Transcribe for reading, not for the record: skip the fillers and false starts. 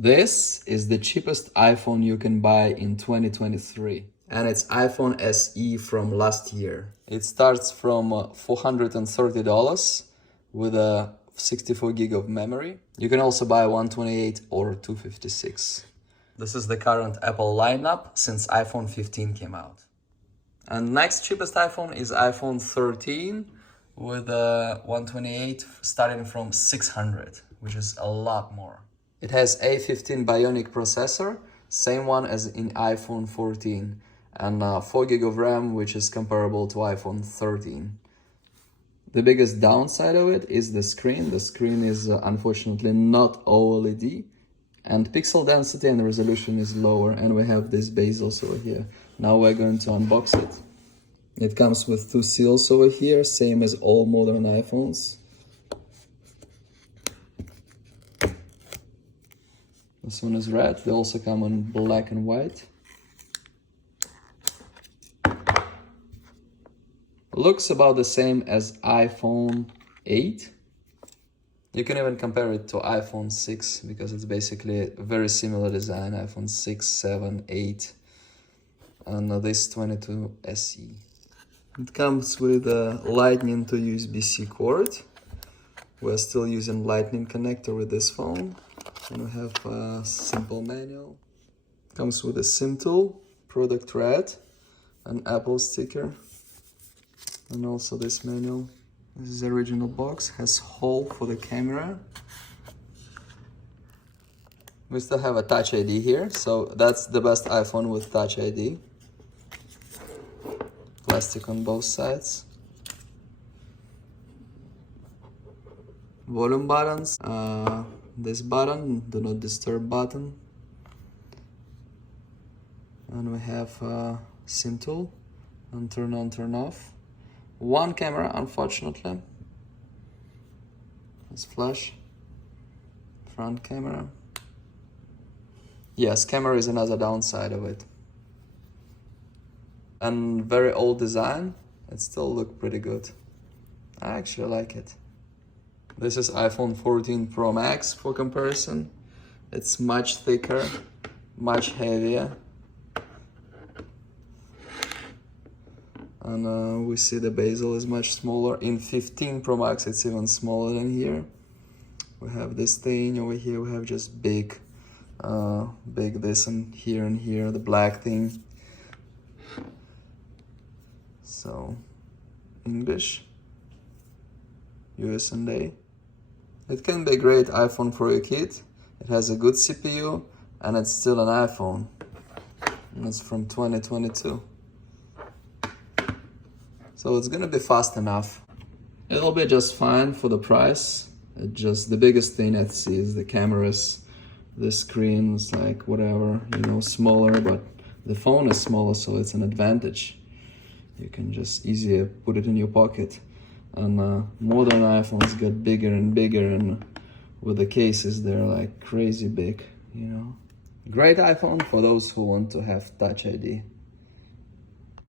This is the cheapest iPhone you can buy in 2023. And it's iPhone SE from last year. It starts from $430 with a 64 gig of memory. You can also buy 128 or 256. This is the current Apple lineup since iPhone 15 came out. And next cheapest iPhone is iPhone 13 with a 128 starting from 600, which is a lot more. It has A15 Bionic processor, same one as in iPhone 14, and 4 gig of RAM, which is comparable to iPhone 13. The biggest downside of it is the screen. The screen is unfortunately not OLED, and pixel density and resolution is lower, and we have these bezels over here. Now we're going to unbox it. It comes with 2 seals over here, same as all modern iPhones. This one is red. They also come in black and white. Looks about the same as iPhone 8. You can even compare it to iPhone 6 because it's basically a very similar design. iPhone 6, 7, 8, and this 22 SE. It comes with a Lightning to USB-C cord. We're still using Lightning connector with this phone. And we have a simple manual. Comes with a SIM tool, product red, an Apple sticker, and also this manual. This is the original box, has hole for the camera. We still have a Touch ID here, so that's the best iPhone with Touch ID. Plastic on both sides. Volume buttons. This button, do not disturb button. And we have a SIM tool, and turn on, turn off. One camera, unfortunately. It's flash. Front camera. Yes, camera is another downside of it. And very old design, it still looks pretty good. I actually like it. This is iPhone 14 Pro Max for comparison. It's much thicker, much heavier. And we see the bezel is much smaller. In 15 Pro Max, it's even smaller than here. We have this thing over here. We have just big this and here, the black thing. So, English, US and A. It can be a great iPhone for your kid. It has a good CPU, and it's still an iPhone. And it's from 2022. So it's gonna be fast enough. It'll be just fine for the price. The biggest thing I see is the cameras. The screen is like whatever, smaller, but the phone is smaller, so it's an advantage. You can just easier put it in your pocket. And modern iPhones get bigger and bigger, and with the cases, they're like crazy big, Great iPhone for those who want to have Touch ID.